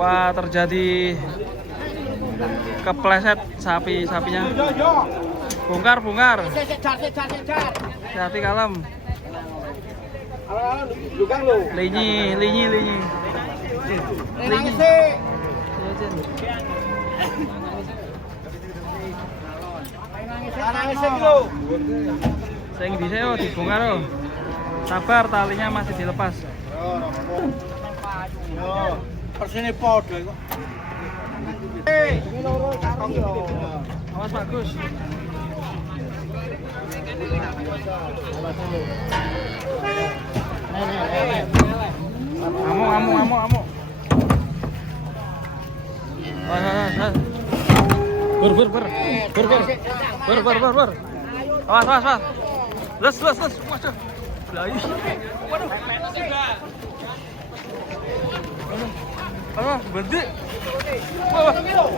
Wah, terjadi kepleset sapinya. Bongkar. Hati kalem. Linyi. Sing dhisik yo dibongkar yo. Sabar, talinya masih dilepas. Persine padha kok. Awas bagus. Amuk. Ber. Awas. Les. Waduh. Waduh. Bendik.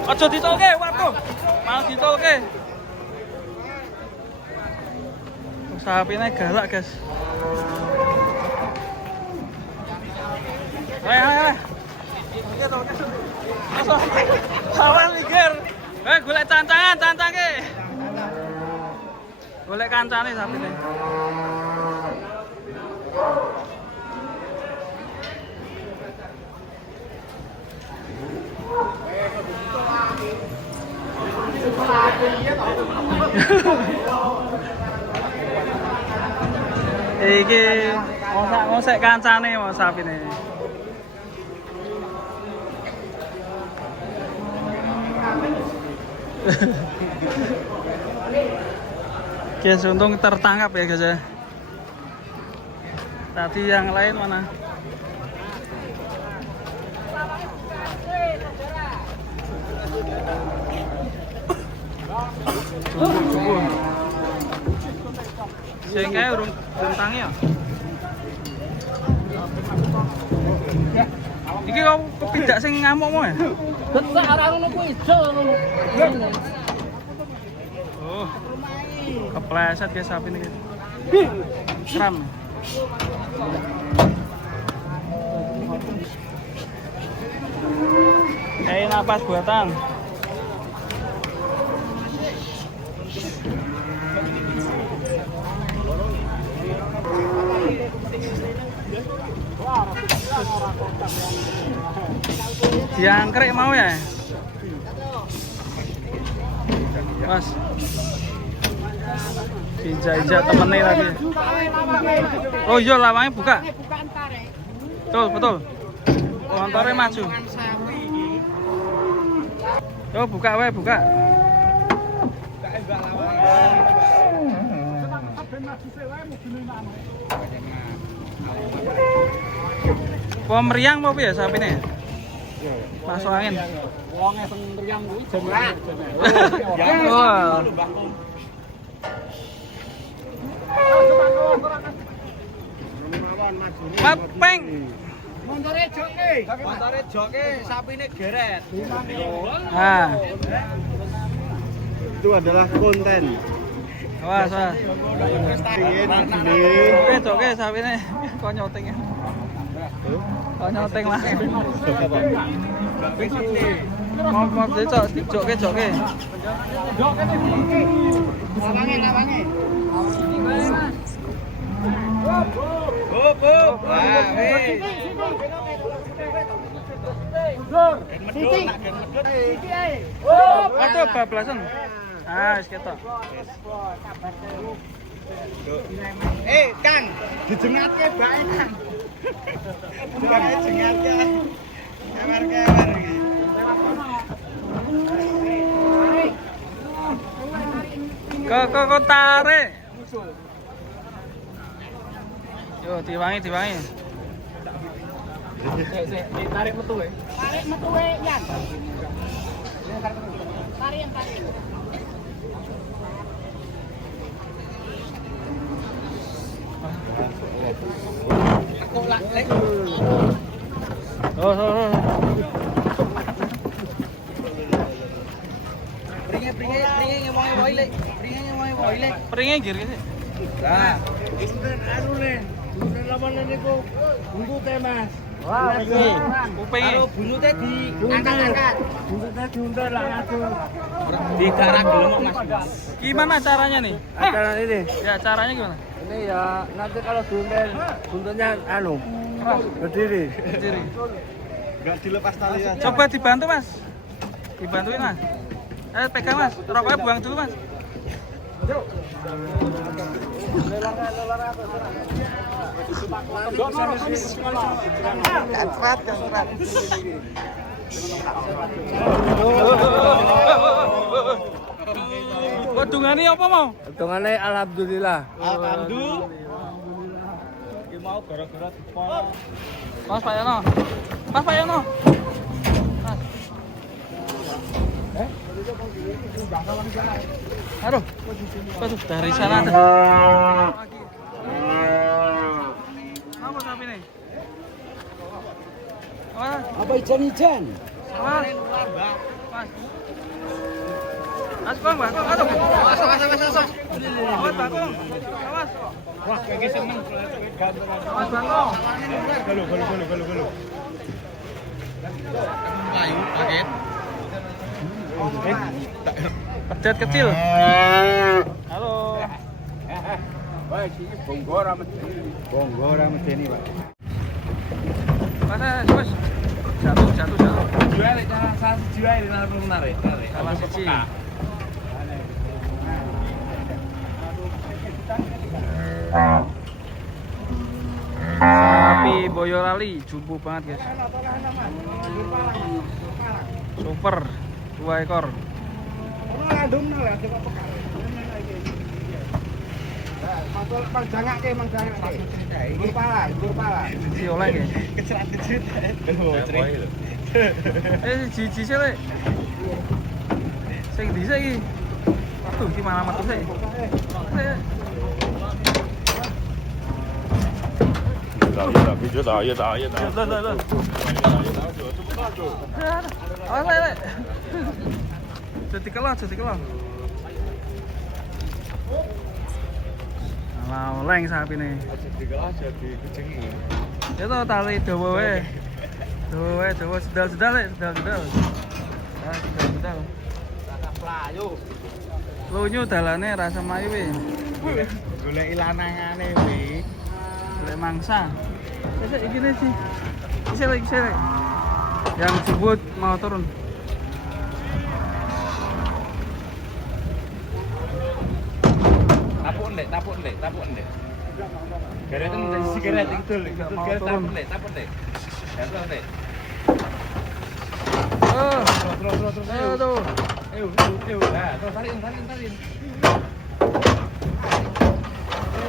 Aja ditolke, waduh. Malah ditolke. Sapine galak, guys. Ayo. Salah ligir. Golek cancangke. Golek kancane sapine. Iki ngosek kancane mau sapine. Guys, untung tertangkap ya guys ya. Tadi yang lain mana? Sehingga urung bentangi ya. Iki kok kepidak sing ngamukmu ya? Betul ora ngono kuwi ijo ngono. Oh. Kepleset guys sapi ini. Kram. Kayak napas buatan. Diangkrek mau ya? Mas. Ija temennya lagi. Oh iya lawangnya buka. Betul. Motornya maju. Oh buka. Meriang mau ya sapi nih? Masuk angin. Wonge sing meriang kuwi jemrak. Wah. Mapeng. Montore joke, sapine geret. Nah. Itu adalah konten. Awas. Joke sapine kok nyoteng ya. Kok nyoteng lah. Mau joke. Joke. Lawange. Aduh, bablasan. Wis ketok. Kang, dijengatke bae, Kang. Jengatke. Kamar iki. Kok tarik. Yo diwangi. Tarik metu e. Yan. Tarik. Kok lak lek. Oh. Pringe ngomongnya boile. Pringe gir gitu. Lah, anu ne. Lawan niku. Tunggu teh, Mas. Wah, Kuping. kalau buntutnya diangkat-angkat. Buntutnya diundur lah ngadu. Digarang dulu Mas. Gimana caranya nih? Acara ini. Ya caranya gimana? Ini ya nanti kalau diundur buntutnya berdiri. Berdiri. Enggak dilepas tali aja. Coba dibantu Mas. Dibantuin Mas. Pegang Mas. Rokoknya buang dulu Mas. Kacrat. Kok dungane apa mau? Hitungannya alhamdulillah. Alhamdulillah. Iki mau gara-gara dipol. Mas Pak Yono. Mas Pak Yono. Mas. Aduh. Aduh, dari sana ada. Apa sapi nih? Apa ijan-ijan? Mas. Mas. Mas Bang, Bang. Aduh. Masuk. Awas Bang. Awas. Wah, kayak seneng. Awas Bang. Galo. Kayu paket. Pedet kecil. Halo. Wah, sini bonggor sama Deni, Pak. Mana, Mas? Jatuh. Jual satu jual di dalam menarik. Salah siji. Sapi Boyolali, jumbo banget guys. Super, 2 ekor. Mang jangak ke. Nggur pala. Si oleng ya. Kecerat. Jiji sih lek. Sing ndi sih iki? Aduh, iki mana metu sih? Ya. Loh. Awas lek. Jadi kelon. Nah, oleng sapi nih. Itu tali dawa wae. Dawa sedal. Nah, sedal. Playo. Lunyu dalane rasa mlayu we. Golek lanangane wi. Golek mangsa. Wis iki nih sih. Bisa lagi. Yang jebut mau turun. Tapuk ndek. Garet ndek sigaret itu lho. Tapuk ndek. Jatuh ndek. Ayo tuh. Ayo. Nah, terus tarik.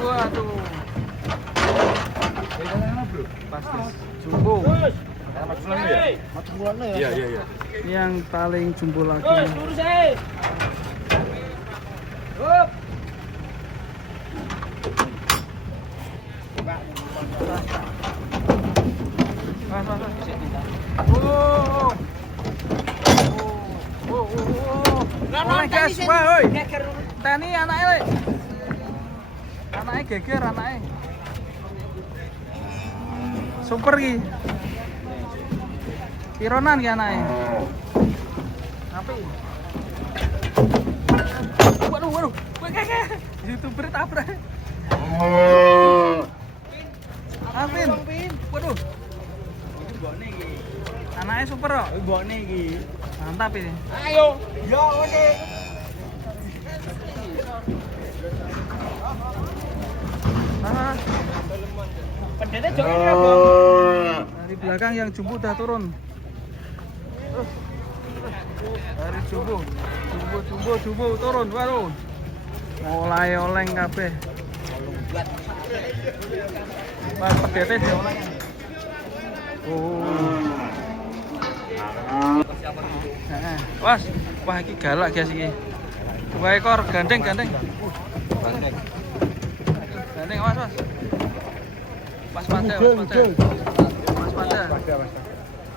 Waduh. Bagaimana, Bro? Pasti jumbo. Macam ya? Iya. Yang paling jumbo lagi. Lurus ae. Hop. Oleh gas, woi. Tani anaknya le. Anaknya geger anaknya. Super ki. Kironan ki anaknya. Api. Waduh. YouTuber tabrak. Apin. Waduh. Anaknya super kok. Mbokne iki. Mantap ini. Ayo. Yo ngene. Pendete jokin ya, Bang. Dari belakang yang jumbo udah turun. Dari jumbo turun. Waduh. Mulai oleng kabeh. Mas pedete di oleng. Wah iki galak guys iki. 2 ekor gandeng. Gandeng awas. Mas pada.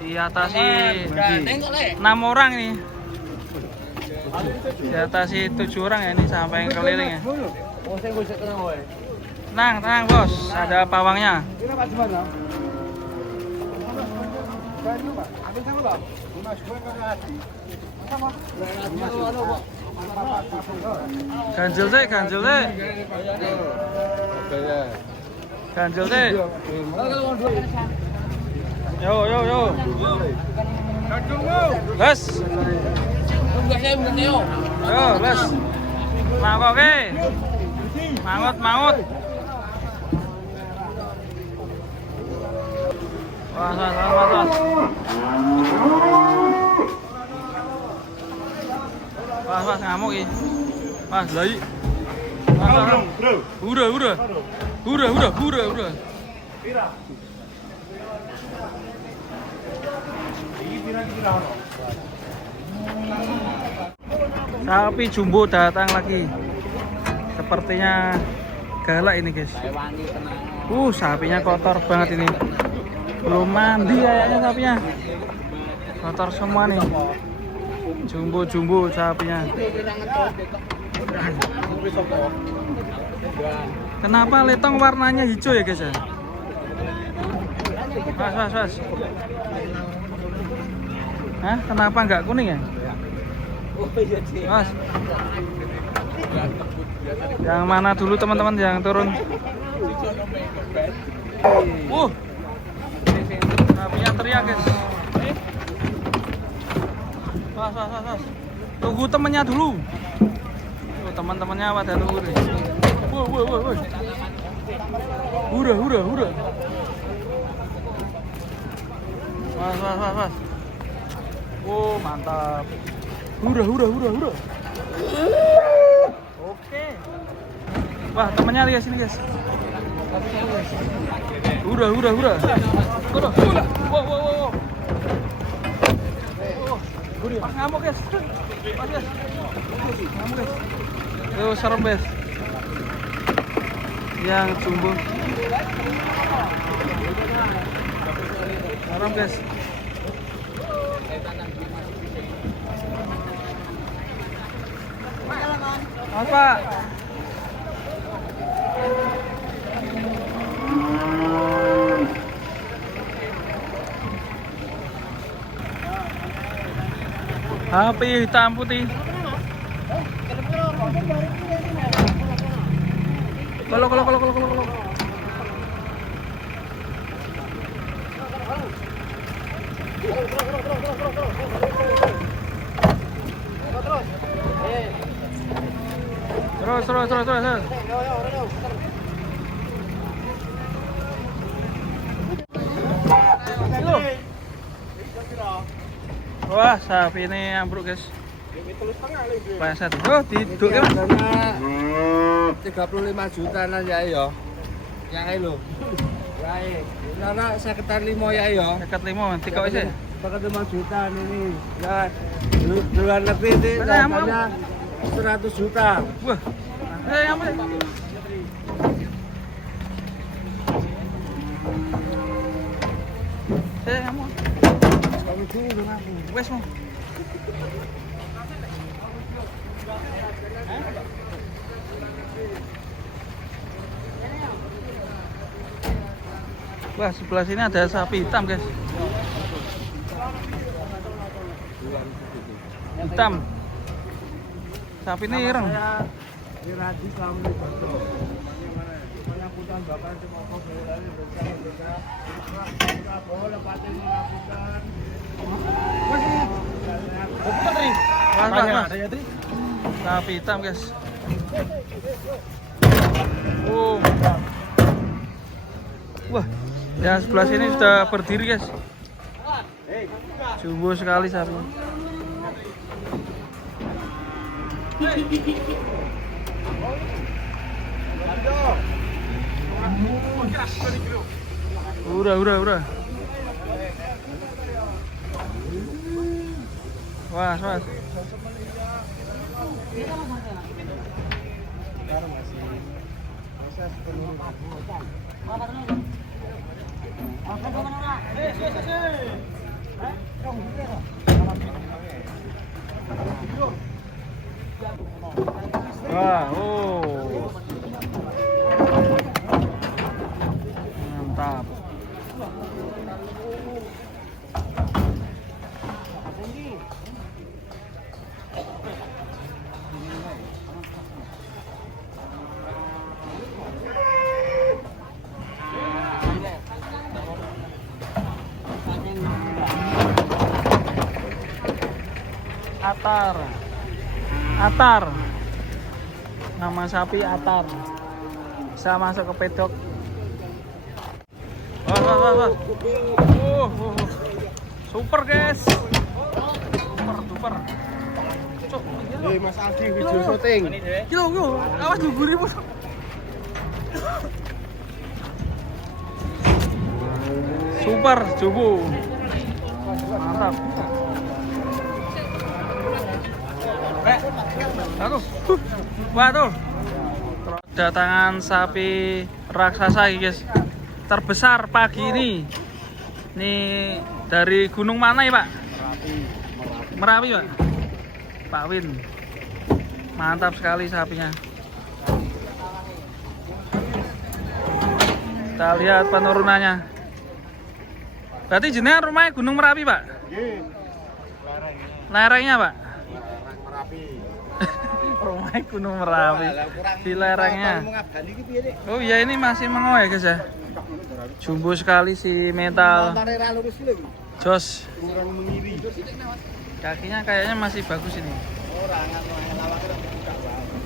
Diatasi 6 orang ini. Diatasi 7 orang ya ini sampai keliling ya. Tenang bos, ada pawangnya. Ganjel deh, ganjel deh. Ganjel deh. Yo, yo, yo. Les. Yo, les. Mangkok ke. Mangut, mangut. Wah, wah. Wah, ngamuk iki. Wah, lha iki. Udah. Sapi jumbo datang lagi. Sepertinya galak ini, guys. Sapinya kotor banget ini. Belum mandi kayaknya sapinya. Kotor semua nih. Jumbo sapinya. Kenapa letong warnanya hijau ya, guys ya? Mas. Hah? Kenapa nggak kuning ya? Mas. Yang mana dulu teman-teman yang turun? Sapinya teriak, guys. Mas. Tunggu temennya dulu. Teman-temannya pada nunggu nih. Woi. Hura. Mas. Mantap. Hura. Oke. Wah, temannya lihat sini, guys. Hura. Wow. Pas ngamuk, guys. Ngamuk, guys. Yo, serem, guys. Yang jumbo. Serem, guys. Apa? Sapi hitam putih. Kalau. Terus. Wah, sapi ini ambruk, guys. Pleset. Diduk ya, Mas. 35 juta aja ya. Yang lho. Yae. Nana sekitar 5 ya ya. Dekat 5, tikok isi. 45 juta ini. Ya. Luar negeri sih harganya 100 juta. Wah. Yang apa? Kamu. Wes mau. Wah, sebelah sini ada sapi hitam, guys. Hitam. Sapi ini ireng. Diradi selama ini betul. Penyaputan bakal cuma populer bersama. Boleh paten penyaputan. Mas. Sapi hitam, guys. Wah, yang sebelah sini sudah berdiri, guys. Jumbo sekali sapi. Udah. Wah. Wah, mantap. Atar. Atar. Nama sapi Atar. Bisa masuk ke pedok. Wah. Super guys. Super. Cuk, Mas Aldi video syuting. Yo. Awas duguri, Bos. Super, jubu. Mantap. Waduh. Kedatangan sapi raksasa guys. Terbesar pagi ini. Nih dari gunung mana ya, Pak? Merapi, Pak. Pak Win. Mantap sekali sapinya. Kita lihat penurunannya. Berarti jenengan rumahnya Gunung Merapi, Pak? Lerengnya, Pak? Merapi. Rumahnya Gunung Merapi. Di lerengnya. Oh iya, ini masih mengoh ya guys ya. Jumbo sekali si metal. Jos. Kakinya kayaknya masih bagus ini.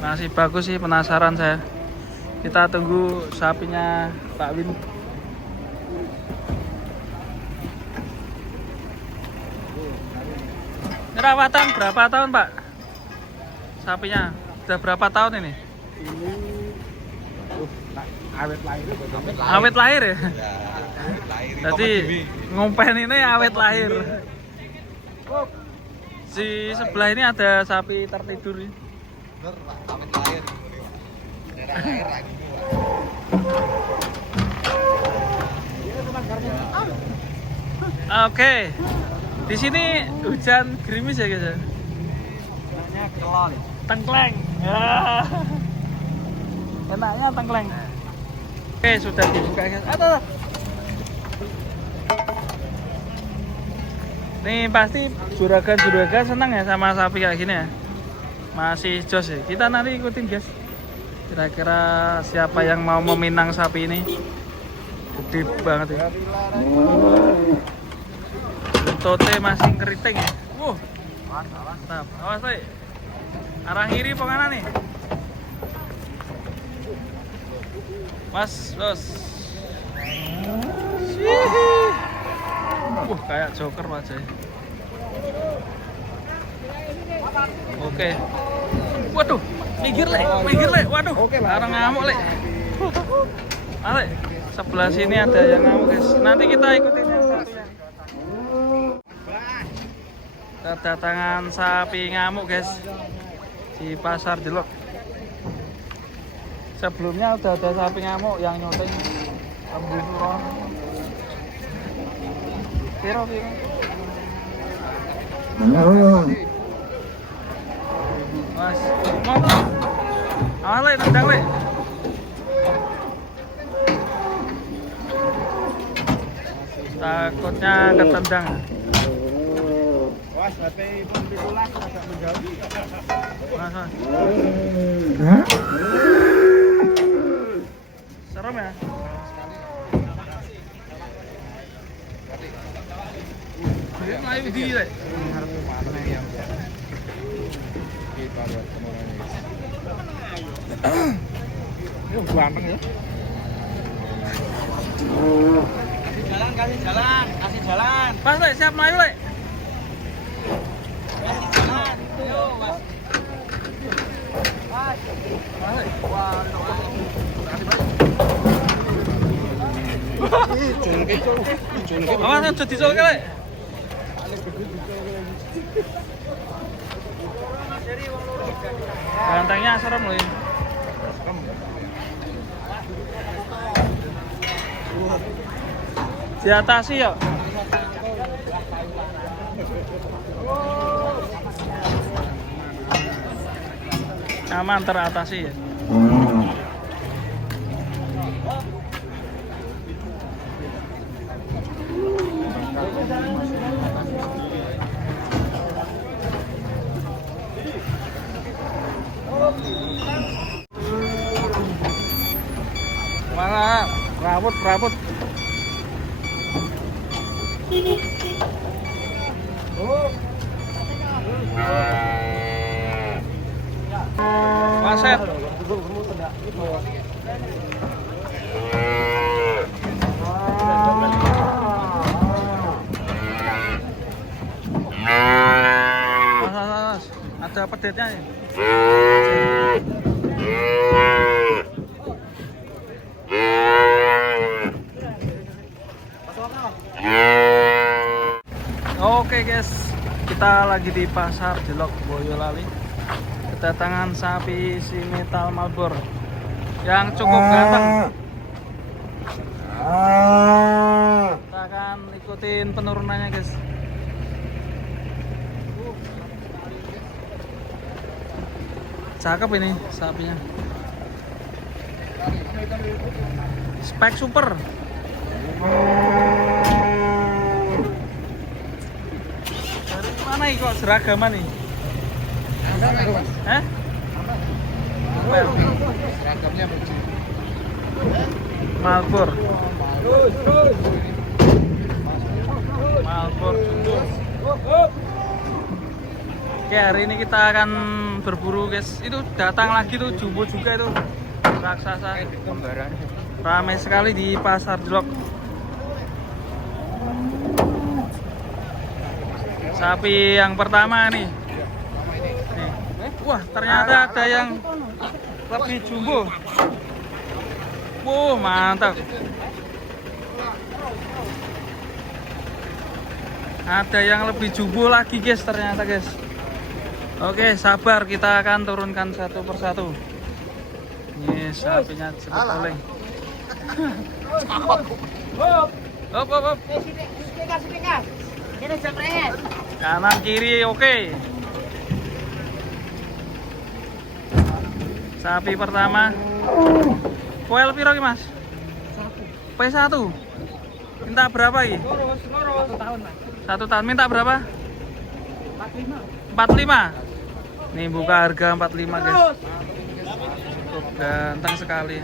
Masih bagus sih, penasaran saya. Kita tunggu sapinya Pak Win. Perawatan berapa tahun, Pak? Sapinya sudah berapa tahun ini? Ini awet lahir. Awet lahir ya? Jadi ngumpen ini awet lahir. Di sebelah ini ada sapi tertidur nih. Awet lahir. Lahir lagi. Oke. Di sini hujan gerimis ya guys ya. Enaknya kelon. Tengkleng. Ya. Enaknya tengkleng. Oke, sudah dibuka guys. Aduh. Nih pasti juragan senang ya sama sapi kayak gini ya. Masih jos ya. Kita nanti ikutin guys. Kira-kira siapa yang mau meminang sapi ini? Gede banget ya. Tote masih keriting ya. Mantap. Awas nih. Arah kiri apa kanan nih? Mas, bos. Kayak joker wajahnya. Oke. Waduh, minggir le. Waduh. Orang ngamuk le. Ale, sebelah sini ada yang ngamuk guys. Nanti kita ikutin yang satunya. Kedatangan sapi ngamuk guys di pasar Jelok. Sebelumnya udah ada sapi ngamuk yang nyuting Ambruk. Piro. Mas, mau? Awalnya nendang le. Takutnya ketendang. Was, tapi pun dikulas agak menjauh. Mas. Serem ya? Ayo di le. Ganteng ya. Kasih jalan. Pas le, siap maju le. Awas aja dicolke le. Gantengnya serem loh ini. Diatasi ya. Aman teratasi ya. Mana rabut. kaset. Mas, ada pedetnya nih. Oke guys, kita lagi di pasar Jelok Boyolali. Kedatangan sapi si metal Malbor yang cukup ganteng. Kita akan ikutin penurunannya guys. Cakep ini sapinya. Spek super. Dari mana ini kok seragaman nih? Hah? Seragamnya Malbor. Malbor jumbo. Oke, hari ini kita akan berburu guys. Itu datang lagi tuh jumbo juga itu. Raksasa. Ramai sekali di pasar Jelok. Sapi yang pertama nih. Nih. Wah, ternyata ada yang lebih jumbo. Mantap. Ada yang lebih jumbo lagi guys ternyata guys. Oke, sabar, kita akan turunkan satu persatu. Ini sapinya cepet oleng. Hop. Kanan kiri oke. Sapi pertama. Koel piro ki, Mas? P1. Minta berapa ki? 1 tahun, Mas. 1 tahun minta berapa? 45. Nih buka harga 45 guys. Cukup ganteng sekali.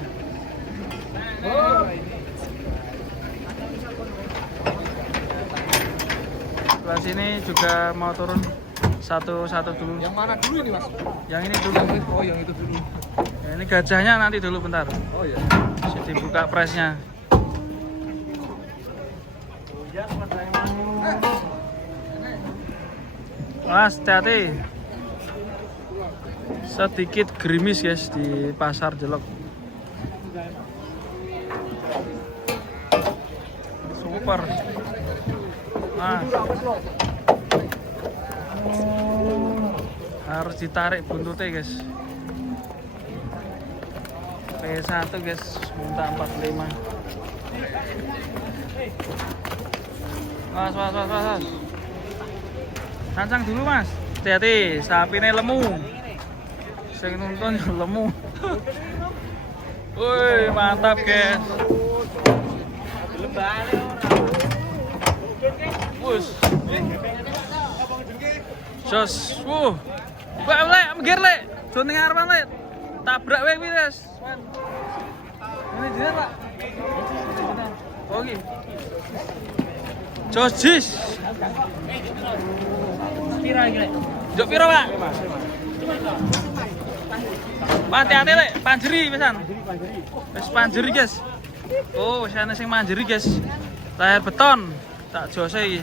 Sebelah sini juga mau turun satu dulu. Yang mana dulu ini, Mas? Yang ini dulu. Oh, yang itu dulu. Ya, ini gajahnya nanti dulu bentar. Oh iya. Jadi buka price-nya. Mas, hati-hati. Sedikit gerimis guys di pasar Jelok. Super. Mas. Harus ditarik buntutnya guys. P1 guys, minta 45. Mas. Rancang dulu Mas. Hati-hati, sapine lemu. Sing nonton lemu. Woi, mantap guys. Bus. Jos. Mbak lek, minggir lek. Jone ngarepan lek. Tabrak wae wis. Ini jelas, Pak. Oke. Jos jis. Pira iki lek? Jok pira, Pak? Hati-hati lek, panjeri pisan. Wis panjeri, guys. Oh, wis ana sing manjeri, guys. Layar beton. Tak jose iki.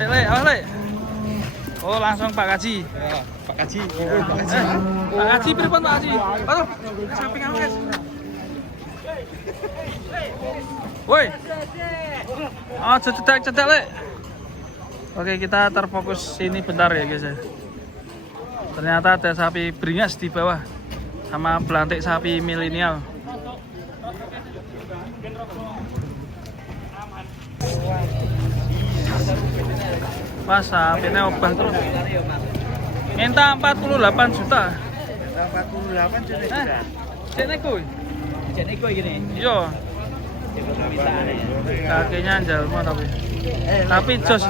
Lek, awas lek. Oh, langsung Pak Kaji. Ya, Pak Kaji. Pak Kaji pripun Pak Kaji? Aduh, sapi ngamuk, guys. Woi. Oh, cedak lek. Oke, kita terfokus sini bentar ya guys ya. Ternyata ada sapi beringas di bawah sama belantik sapi milenial. Pas sapinya obah terus. Minta 48 juta. 48 juta. Cek neko. Cek neko gini. Iya. Kakinya jalma tapi jos.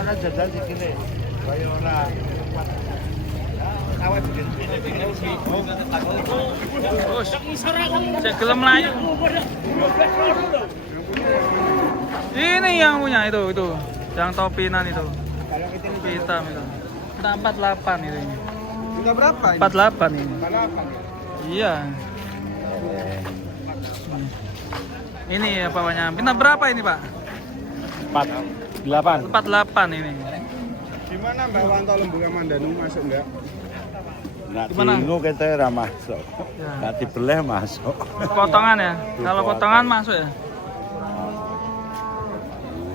Cek gelem melayu. Ini yang punya itu yang topinan itu. hitam itu. Kita 48 ini. Kita berapa ini? 48 ini. Iya. Ini apa namanya? Pinta berapa ini, Pak? 48. 48 ini. Gimana Mbak Wanto lembu Kamandanu masuk enggak? Nggak Gimana? tinggu kita ora masuk. Ya. Nggak dibeleh masuk. Potongan ya? Kalau potongan masuk ya?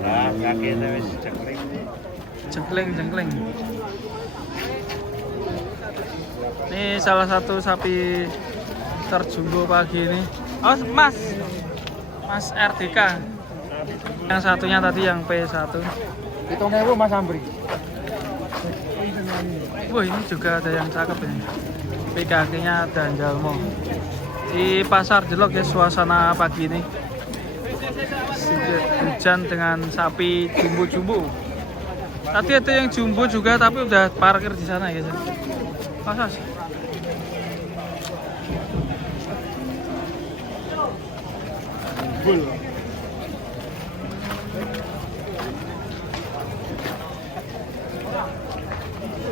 Nah, kaki itu wis jengkring. Jengkling. Ini salah satu sapi terjumbo pagi ini. Oh, Mas RDK. Yang satunya tadi yang P1. Hitungnya Bu Mas Ambruk. Wah, ini juga ada yang cakep ini. Tapi kakinya ada jalmo. Di pasar Jelok ya suasana pagi ini. Hujan dengan sapi jumbo-jumbo. Tadi ada yang jumbo juga tapi udah parkir di sana ya. Pasas. Bul.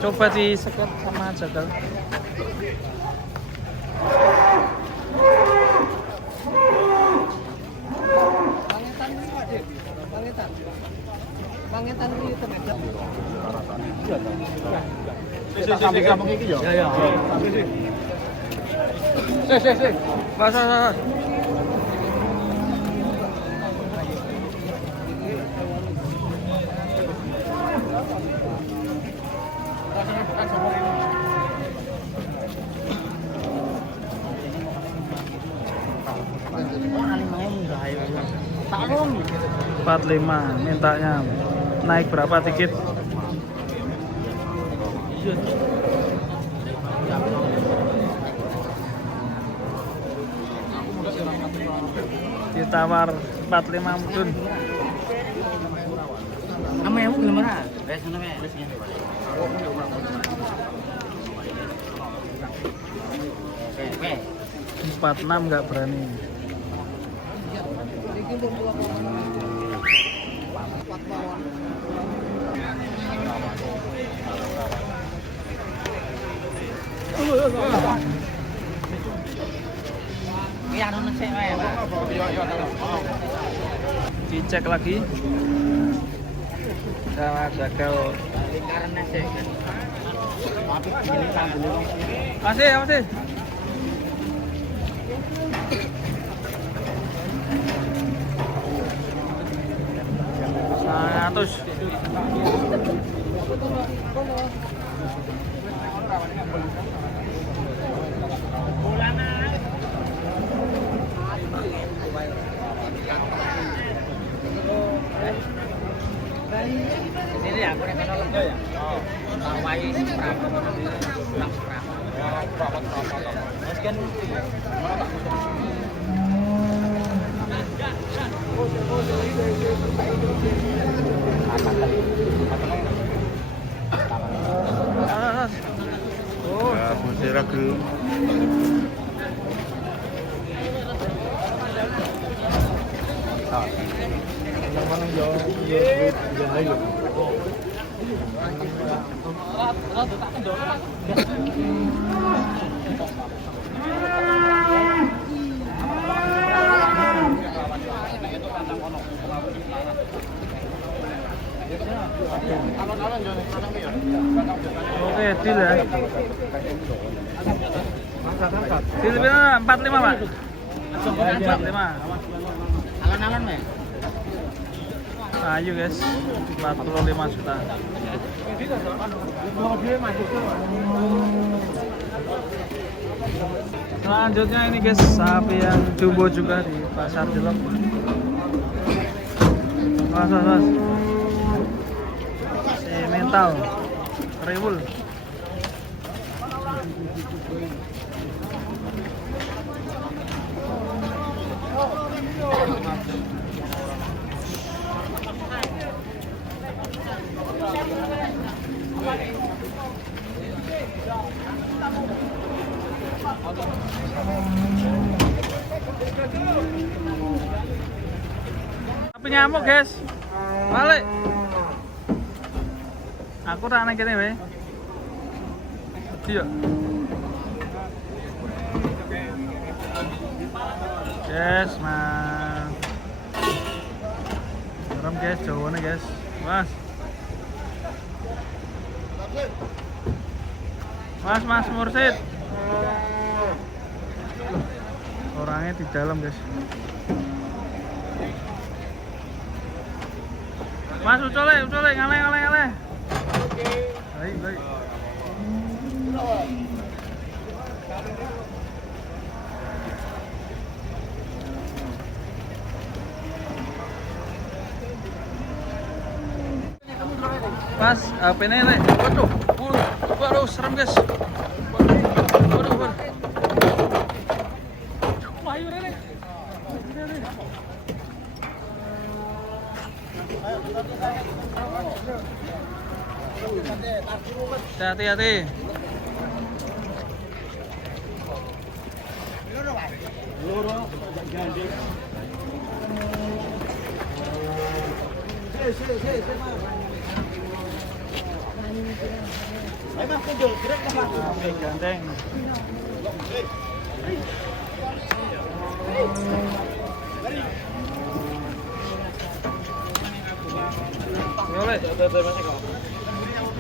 Coba disekot sama jagal. Pangetan itu tenaga. Kita sampai kampung iki yo. Ya. Si. Pas. Tolong. 45 mintanya. Naik berapa dikit? Ditawar 45 mudun. Ama yang belum mana? 46 nggak berani. Dicek lagi. Cara jagal. Masih. 100. Ini ya, aku nek nolong ya. Oh, tawai seprapat. Mas kan Oh, Ya, mesti ra gelem. Oke, deal ya. Deal berapa? 45, Pak. 45. alon-alon ya. Ayo guys, 45 juta. Selanjutnya ini guys, sapi yang jumbo juga di pasar Jelok. Mas. Si mental, Rewul. Sapi ngamuk guys, balik. Aku tak nang kene wae. Iya. Yes, mas. Garam guys, jawane guys. Mas. Mas Mursid. Orangnya di dalam guys. Mas ucole, ngale. Baik. Mas, HP-nya le. Waduh, serem guys. Waduh. Ayo le. Hati-hati. Gandeng. Boleh.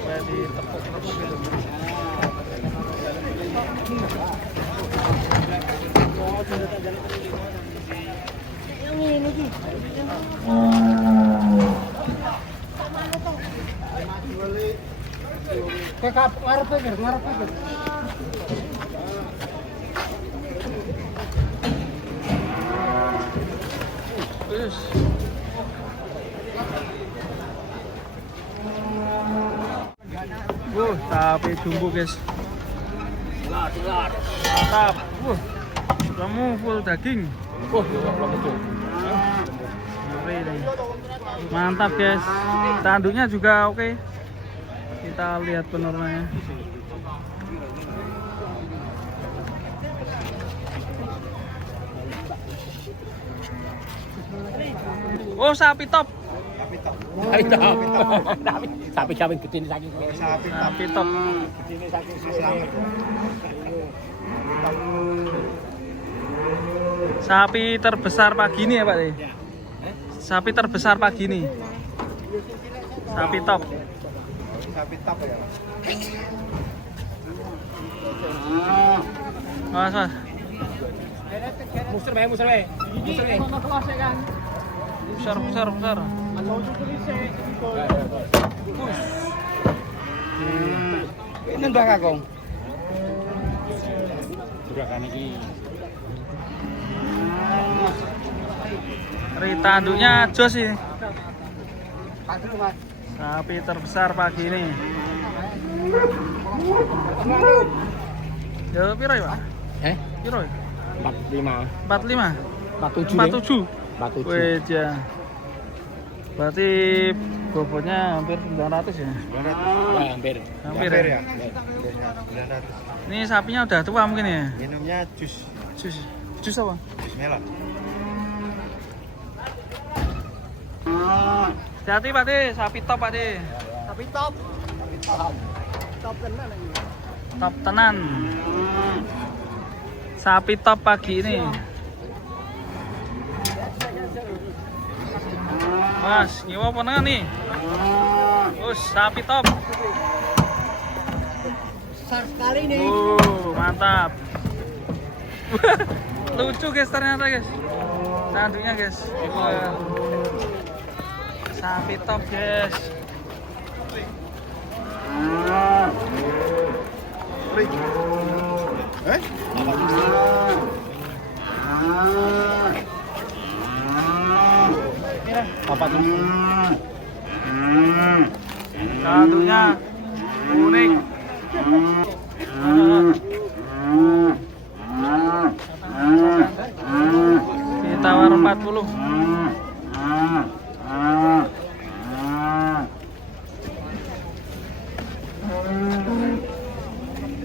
Jadi tepuk-tepuk gitu. Yang ini sih. Kayak ngarep. Terus. Sapi jumbo guys. Mantap. Kamu full daging. Mantap guys. Tanduknya juga oke. Kita lihat penurunannya. Oh, sapi top. Sapi gede ini saking Sapi top. Sapi terbesar pagi ini ya Pak De? Sapi terbesar pagi ini. Sapi top. Sapi top ya. Mas. Muster wae. Besar. Ini Mbak Kakong. Gerakan iki. Tanduknya jos sih. Sapi terbesar pagi ini. Ya piro ya, Pak? Piro ya? 45. 47. Wih, ya. Berarti bobotnya hampir 900 ya? Hampir Ya? 900. Ini sapinya udah tua mungkin ya? Minumnya jus Jus apa? jus melon. Hati Pak De, sapi top Pak De. Sapi top. Top tenan ini. Top tenan. Sapi top pagi ini. Mas, nyewa apa nengan nih? Sapi top. Besar sekali nih. Mantap. Lucu guys ternyata guys. Tanduknya guys. Sapi top guys. Apa tuh? Tanduknya unik. Ditawar 40.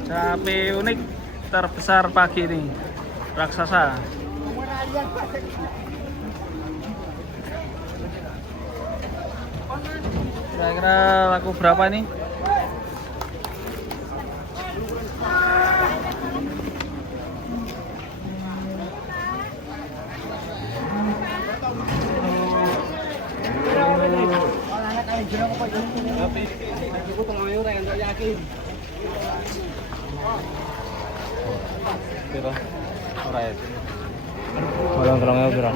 Sapi unik terbesar pagi ini, raksasa. Kira-kira laku berapa nih? Aku tolong ora entuk yakin. Piro? Ora ya. Tolong ya, Bro.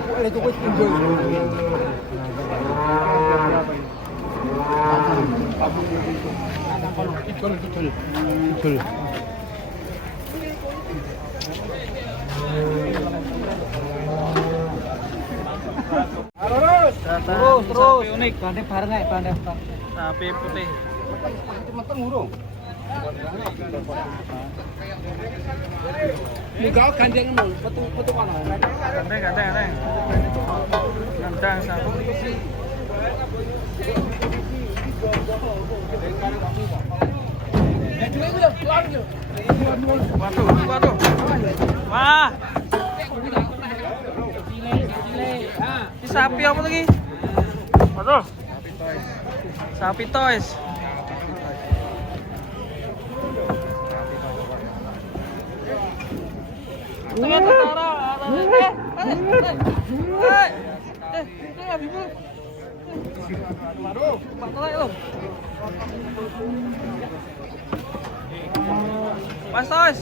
Aku ada cukup pinjol. Betul. Terus sapi unik, Bandeng bareng ae, bandeng. sapi putih. Meteng urung. Enggak gandeng nol, petu kono. Gandeng. Gandeng sapi. Waduh. Wah. Ini sapi apa lagi? Waduh. Sapi toys. Mas toys.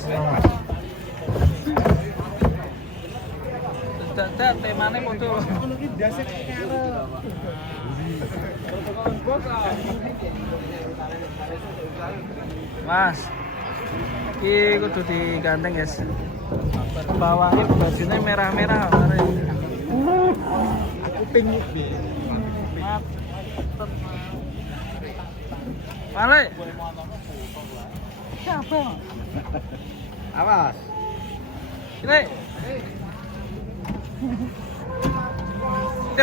Dadak temane foto. Mas, iki kudu diganteng, guys. Bawangnya bajunya merah-merah. Aku pink. Maaf. Balik. Siapa? Awas. Ini.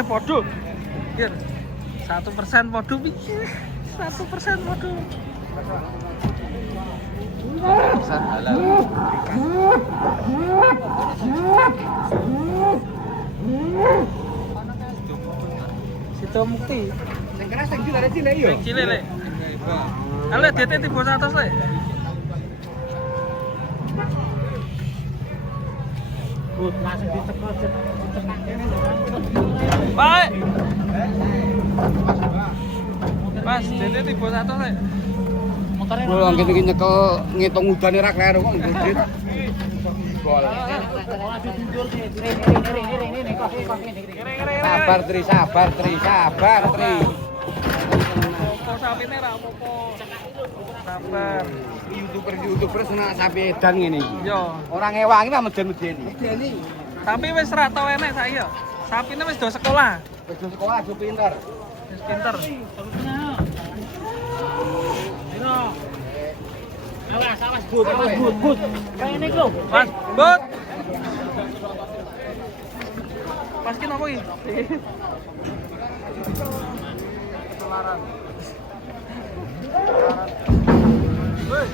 Podo. Hier. 1% podo pikir. 1% podo. Besar halal. Situ mukti. Sing keras sing cilik cilik yo. Sing cilik lek. Ale dete tiba 100 lek. Langsung dicekel. Baik. Mas, dete tiba 100 lek. Bro, ngene iki nyekel ngitung udane ra kleru kok nggodit. Gol. Sabar, Tri. Popo sapine ra popo. Sabar. YouTuber seneng sapi edan ngene iki. Yo. Ora ngewangi mah meden-medeni. Tapi wis ra tau enek saiki yo. Sapine wis do sekolah. Wis do sekolah do pinter. Wis pinter. Awas, but. Kayak ini lho. Mas, but. Pas ki nopo iki? Ketularan. Woi.